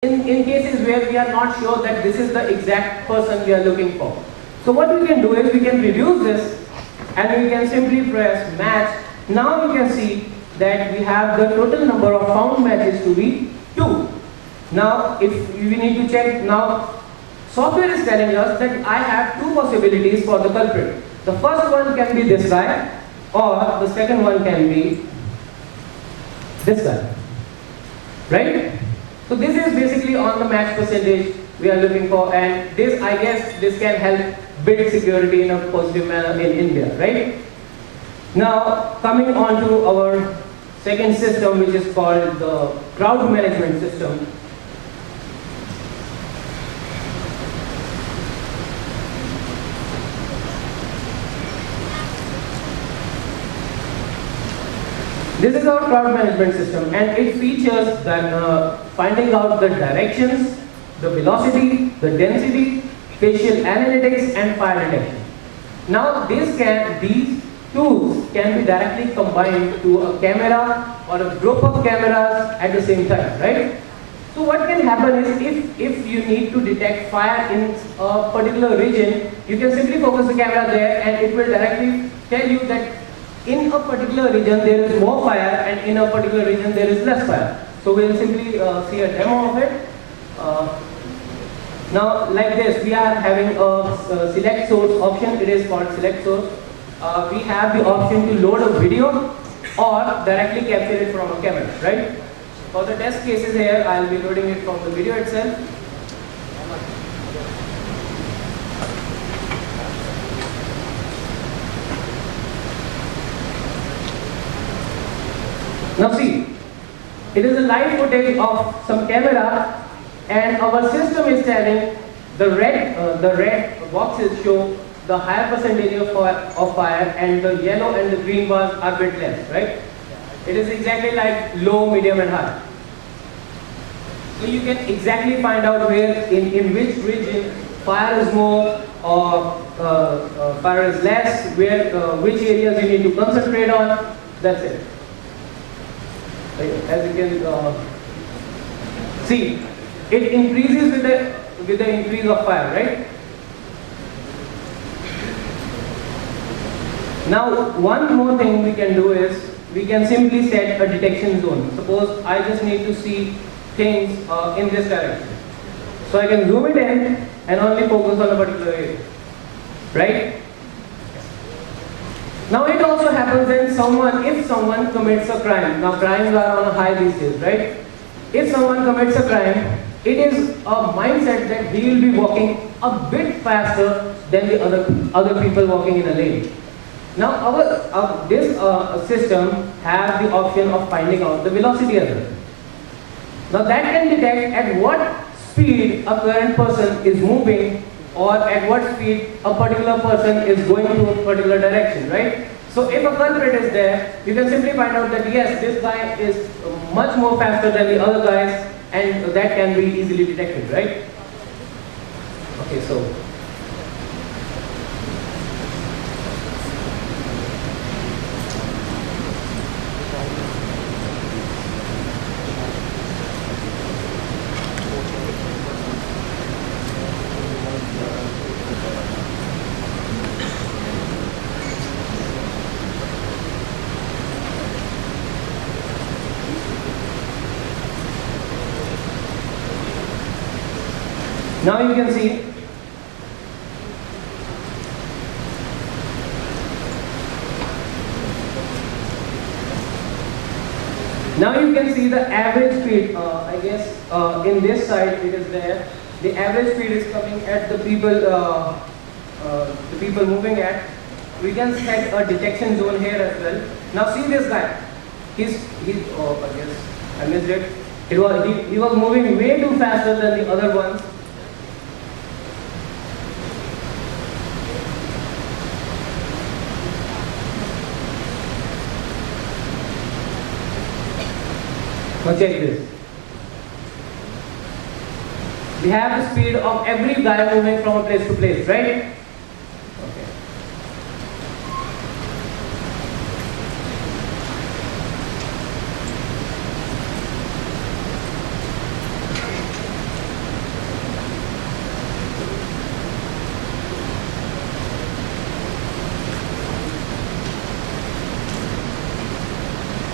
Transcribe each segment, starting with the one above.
in cases where we are not sure that this is the exact person we are looking for. So what we can do is we can reduce this and we can simply press match. Now you can see that we have the total number of found matches to be 2. Now if we need to check, now software is telling us that I have 2 possibilities for the culprit. The first one can be this guy, or the second one can be this guy, right? So this is basically on the match percentage we are looking for, and this, I guess, this can help build security in a positive manner in India, right? Now coming on to our second system, which is called the crowd management system. This is our crowd management system, and it features that finding out the directions, the velocity, the density, facial analytics, and fire detection. Now these tools can be directly combined to a camera or a group of cameras at the same time, right? So what can happen is if you need to detect fire in a particular region, you can simply focus the camera there and it will directly tell you that in a particular region there is more fire and in a particular region there is less fire. So we will simply see a demo of it. Now like this, we are having a select source option. It is called select source. We have the option to load a video or directly capture it from a camera, right? For the test cases here, I will be loading it from the video itself. Now see, it is a live footage of some camera, and our system is telling the red boxes show the higher percentage of fire, and the yellow and the green bars are a bit less, right? It is exactly like low, medium and high. So you can exactly find out where, in which region fire is more or fire is less, where which areas you need to concentrate on. That's it. As you can see, it increases with the increase of fire, right? Now one more thing we can do is we can simply set a detection zone. Suppose I just need to see things in this direction. So I can zoom it in and only focus on a particular area, right? Now it also happens when if someone commits a crime. Now crimes are on a high these days, right? If someone commits a crime, it is a mindset that he will be walking a bit faster than the other people walking in a lane. Now this system has the option of finding out the velocity as well. Now that can detect at what speed a current person is moving, or at what speed a particular person is going to a particular direction, right? So if a culprit is there, you can simply find out that yes, this guy is much more faster than the other guys, and that can be easily detected, right? Okay, so now you can see the average speed. I guess in this side it is there. The average speed is coming at the people moving at. We can set a detection zone here as well. Now see this guy. Oh, I guess I missed it. He was moving way too faster than the other ones. Now check this. We have the speed of every guy moving from a place to place, right? Okay.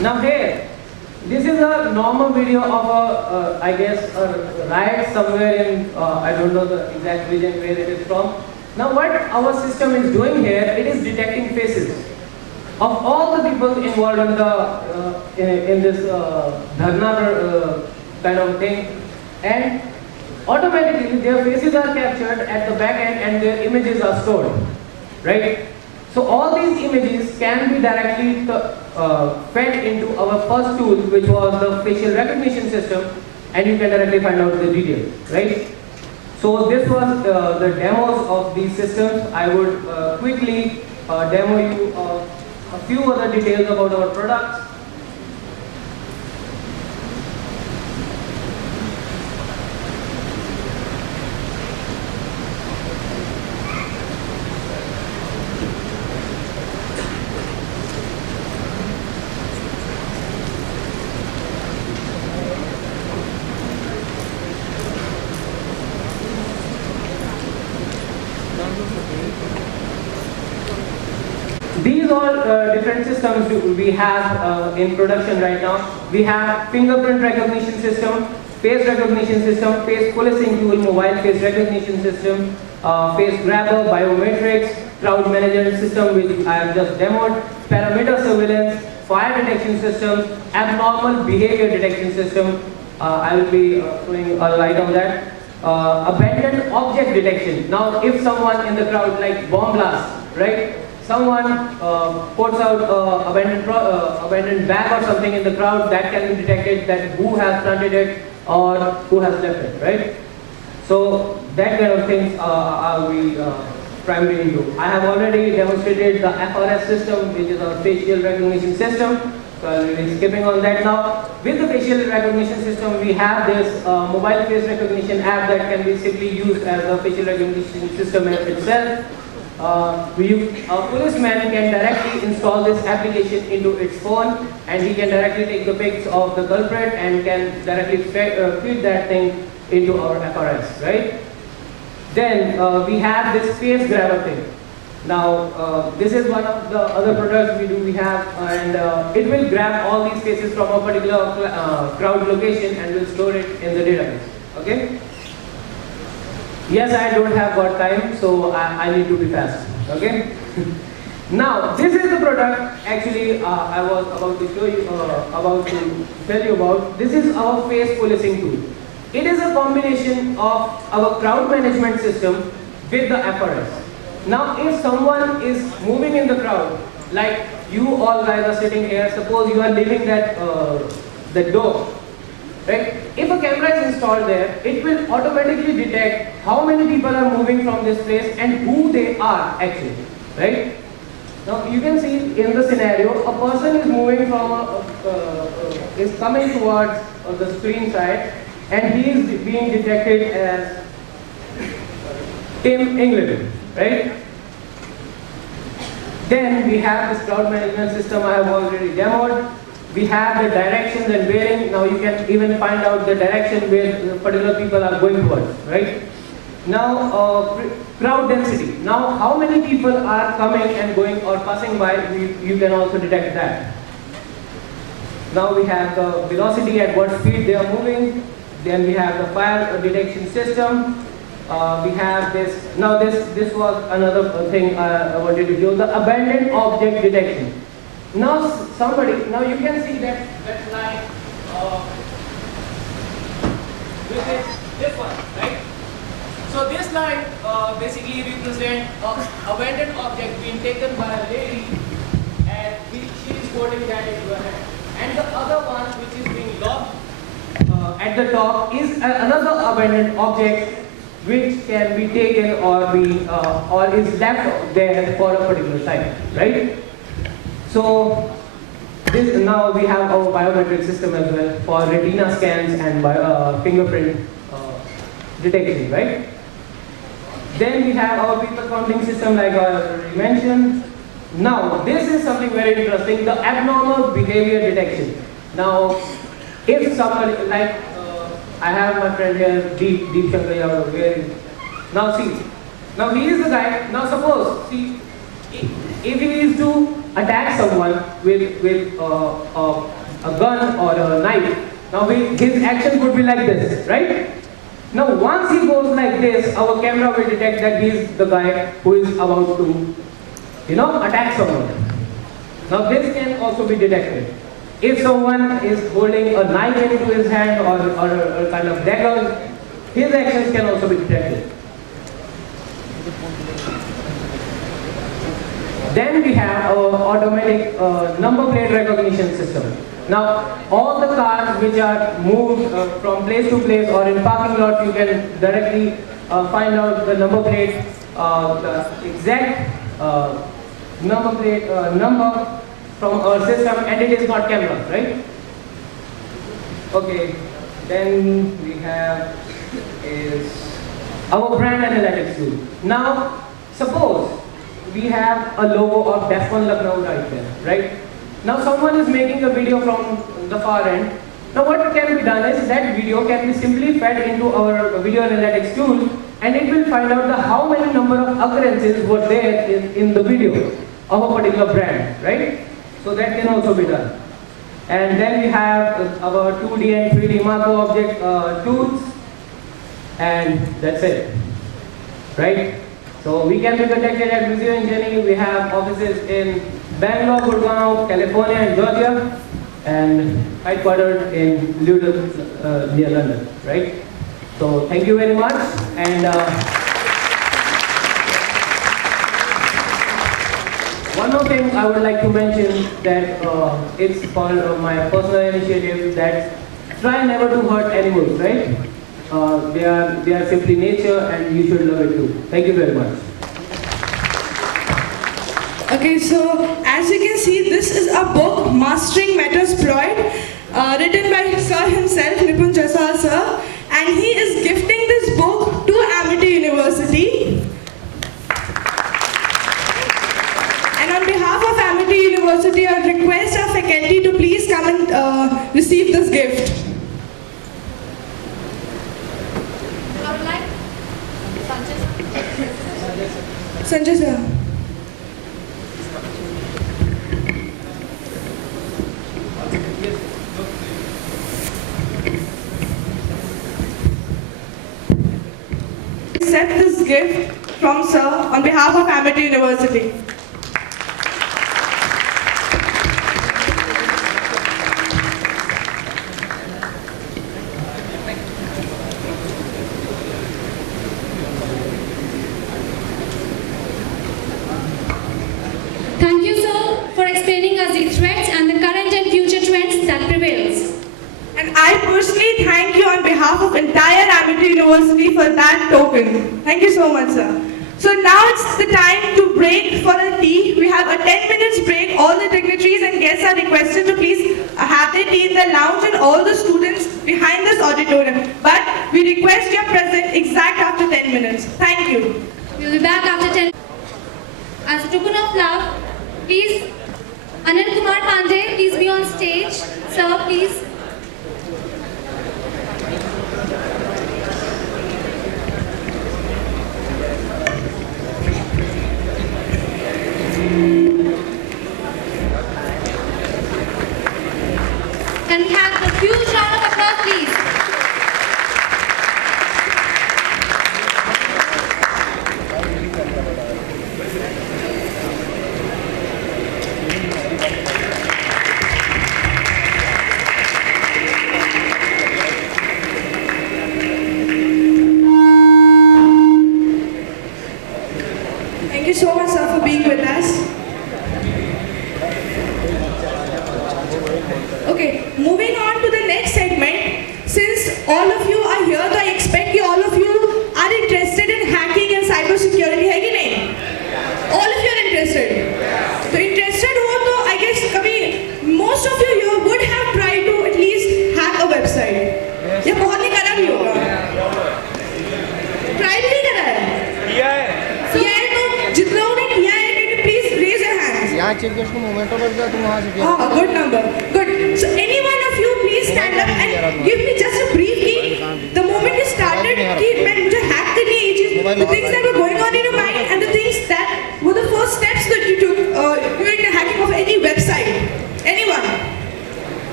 Now here, this is a normal video of a, I guess, a riot somewhere in, I don't know the exact region where it is from. Now what our system is doing here, it is detecting faces of all the people involved in the in this dharna kind of thing, and automatically their faces are captured at the back end and their images are stored, right? So all these images can be directly fed into our first tool, which was the facial recognition system, and you can directly find out the details, right? So this was the demos of these systems. I would quickly demo you a few other details about our products. These are different systems we have in production right now. We have fingerprint recognition system, face recognition system, face policing tool, mobile face recognition system, face grabber, biometrics, crowd management system, which I have just demoed, parameter surveillance, fire detection systems, abnormal behavior detection system. I will be throwing a light on that. Abandoned object detection. Now, if someone in the crowd, like bomb blast, right? Someone puts out abandoned bag or something in the crowd, that can be detected, that who has planted it or who has left it, right? So that kind of things are we primarily do. I have already demonstrated the FRS system, which is our facial recognition system. So I will be skipping on that now. With the facial recognition system, we have this mobile face recognition app that can be simply used as a facial recognition system itself. A policeman can directly install this application into its phone, and he can directly take the pics of the culprit and can directly feed that thing into our FRS, right? Then we have this face grabber thing. Now this is one of the other products we have, and it will grab all these faces from a particular crowd location and will store it in the database, okay? Yes, I don't have got time, so I need to be fast, okay? Now, this is the product actually I was about to show you, about to tell you about. This is our face policing tool. It is a combination of our crowd management system with the FRS. Now, if someone is moving in the crowd, like you all guys are sitting here, suppose you are leaving that the door, right? If a camera is installed there, it will automatically detect how many people are moving from this place and who they are actually, right? Now you can see in the scenario, a person is moving from is coming towards the screen side, and he is being detected as Tim England, right? Then we have this crowd management system I have already demoed. We have the directions and bearing. Now you can even find out the direction where particular people are going towards, right? Now crowd density. Now how many people are coming and going or passing by, you can also detect that. Now we have the velocity at what speed they are moving. Then we have the fire detection system. We have this. Now this was another thing I wanted to show, the abandoned object detection. Now now you can see that line, which is this one, right? So this line basically represents an abandoned object being taken by a lady, and she is holding that into her hand. And the other one, which is being locked at the top, is another abandoned object which can be taken or is left there for a particular time, right? So now we have our biometric system as well for retina scans and fingerprint detection, right? Then we have our people counting system like I already mentioned. Now this is something very interesting, the abnormal behavior detection. Now if somebody, like I have my friend here, Deep Shankar, where is he? Now see, now he is the guy. Now suppose, see, if he is to attack someone with a gun or a knife, now his action would be like this, right? Now once he goes like this, our camera will detect that he is the guy who is about to, attack someone. Now this can also be detected. If someone is holding a knife into his hand or a kind of dagger, his actions can also be detected. Then we have our automatic number plate recognition system. Now, all the cars which are moved from place to place or in parking lot, you can directly find out the number plate, the exact number from our system, and it is not camera, right? Okay, then we have is our brand analytics tool. Now, suppose we have a logo of Defcon Lucknow right there, right? Now someone is making a video from the far end. Now what can be done is that video can be simply fed into our video analytics tool, and it will find out how many number of occurrences were there in the video of a particular brand, right? So that can also be done. And then we have our 2D and 3D macro object tools, and that's it, right? So we can be contacted at Visio Engineering. We have offices in Bangalore, Gurgaon, California, and Georgia, and headquartered in Luton, near London, right? So thank you very much. And one more thing I would like to mention, that it's called my personal initiative, that try never to hurt animals, right? They are simply nature, and you should love it too. Thank you very much. Okay, so as you can see, this is a book, Mastering Metasploit, written by Sir himself, Nipun Jaiswal sir, and he is gifting this book to Amity University. And on behalf of Amity University, I request our faculty to please come and receive this gift. Sanjay sir. Accept this gift from sir on behalf of Amity University. Thank you, sir, for explaining us the threats and the current and future trends that prevails. And I personally thank you on behalf of entire Amity University for that token. Thank you so much, sir. So now it's the time to break for a tea. We have a 10 minutes break. All the dignitaries and guests are requested to please have their tea in the lounge, and all the students behind this auditorium. But we request your presence exact after 10 minutes. Thank you. We'll be back after 10. As a token of love, please, Anil Kumar Pandey, please be on stage. Sir, please. Can we have a huge round of applause, please? Thank you so much, sir, for being with us. Okay, moving on to the next segment. Since all of you are here, so I expect you, all of you are interested in hacking and cyber security, है कि नहीं? All of you are interested. So interested हो तो I guess कभी most of you here would have tried to at least hack a website. या बहुत नहीं करा भी होगा. Try भी नहीं करा है. किया है तो जितने लोगों ने किया है, can you please raise your hands? यहाँ चेक कर, उसको मोमेंटो पर जा, तुम वहाँ से किया. Ah, good number. Good. So any one of you please stand up and give me just a brief key. The moment you started कि मैं मुझे hack करनी है ये चीज़, the things that were going on in your mind and the things that were the first steps that you took during the hacking of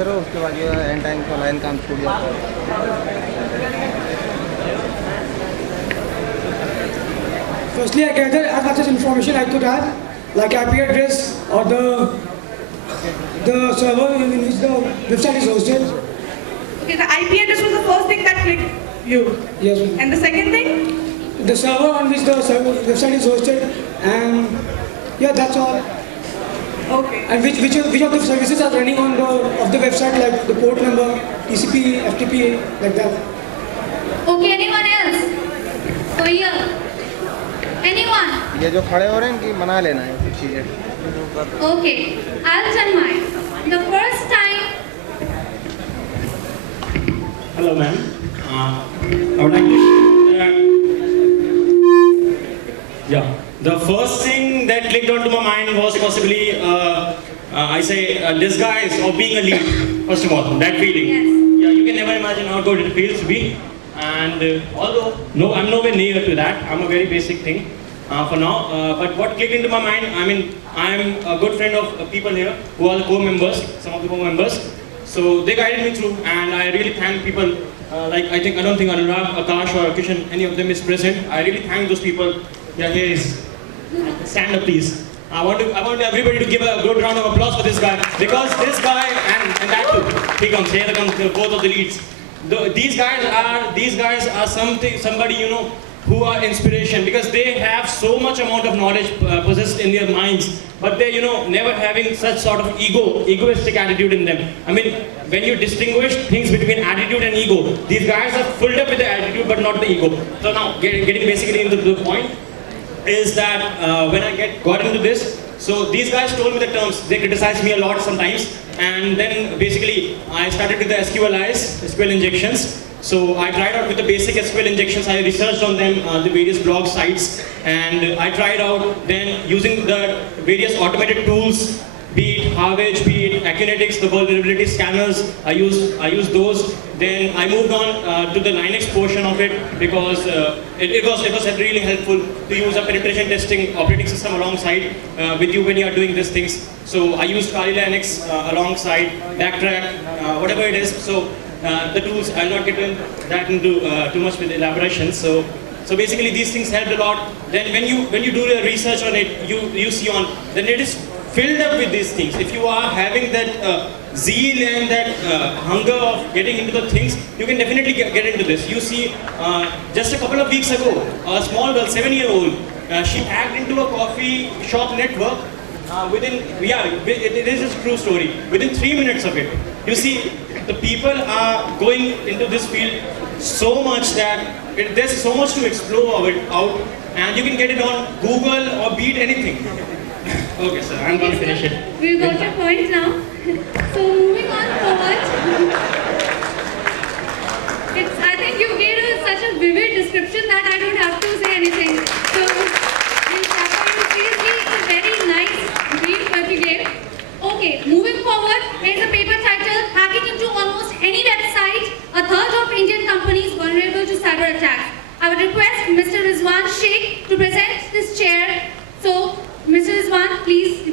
बैठे रहो, उसके बाद जो है एंड टाइम को लाइन काम छूट जाता है। Firstly, I gather as much as information I could have, like IP address or the server in which the website is hosted. Okay, the IP address was the first thing that clicked you. Yes, ma'am. And the second thing? The server on which the website is hosted, and yeah, that's all. Okay. And which of the services are running on the website, like the port number, TCP, FTP, like that. Okay, anyone else? So here. Anyone? ये जो खड़े हो रहे हैं इनकी मना लेना है कुछ चीज़ें। Okay, I'll tell mine. The first time. Hello, ma'am. I would like to yeah. The first thing that clicked onto my mind was possibly, disguise of being a lead. First of all, that feeling. Yes. Yeah, you can never imagine how good it feels to be. And although I'm nowhere near to that. I'm a very basic thing for now. But what clicked into my mind, I mean, I'm a good friend of people here who are the co-members, some of the co-members. So they guided me through, and I really thank people. I don't think Anurag, Akash, or Kishan, any of them is present. I really thank those people. Yeah, here is. Stand up, please. I want everybody to give a good round of applause for this guy, because this guy and that too. Here comes both of the leads. These guys are somebody who are inspiration, because they have so much amount of knowledge possessed in their minds, but they never having such sort of egoistic attitude in them. I mean, when you distinguish things between attitude and ego, these guys are filled up with the attitude but not the ego. So now getting basically into the point is that when I got into this, so these guys told me the terms. They criticized me a lot sometimes, and then basically I started with the SQL injections. So I tried out with the basic SQL injections. I researched on them, the various blog sites, and I tried out then using the various automated tools, be it Harvage, be it Akunetics, the vulnerability scanners. I used those. Then I moved on to the Linux portion of it, because it was really helpful to use a penetration testing operating system alongside with you when you are doing these things. So I used Kali Linux alongside Backtrack, whatever it is. So the tools, I'll not get into too much with elaboration. So basically these things helped a lot. Then when you do the research on it, you see then it is filled up with these things. If you are having that zeal and that hunger of getting into the things, you can definitely get into this. You see, just a couple of weeks ago, a small girl, 7-year-old, she hacked into a coffee shop network. It is a true story. Within 3 minutes of it, you see, the people are going into this field so much that there's so much to explore out, and you can get it on Google or beat anything. Okay, sir, I'm going to finish it. We've got your point now. So moving on forward. I think you gave such a vivid description that I don't have to say anything. So seriously, it's a very nice brief that you gave. Okay, moving forward, here's a paper titled Hacking into Almost Any Website, a third of Indian companies vulnerable to cyber attacks. I would request Mr. Rizwan Sheikh to present this chair. So, Mr. Rizwan, please.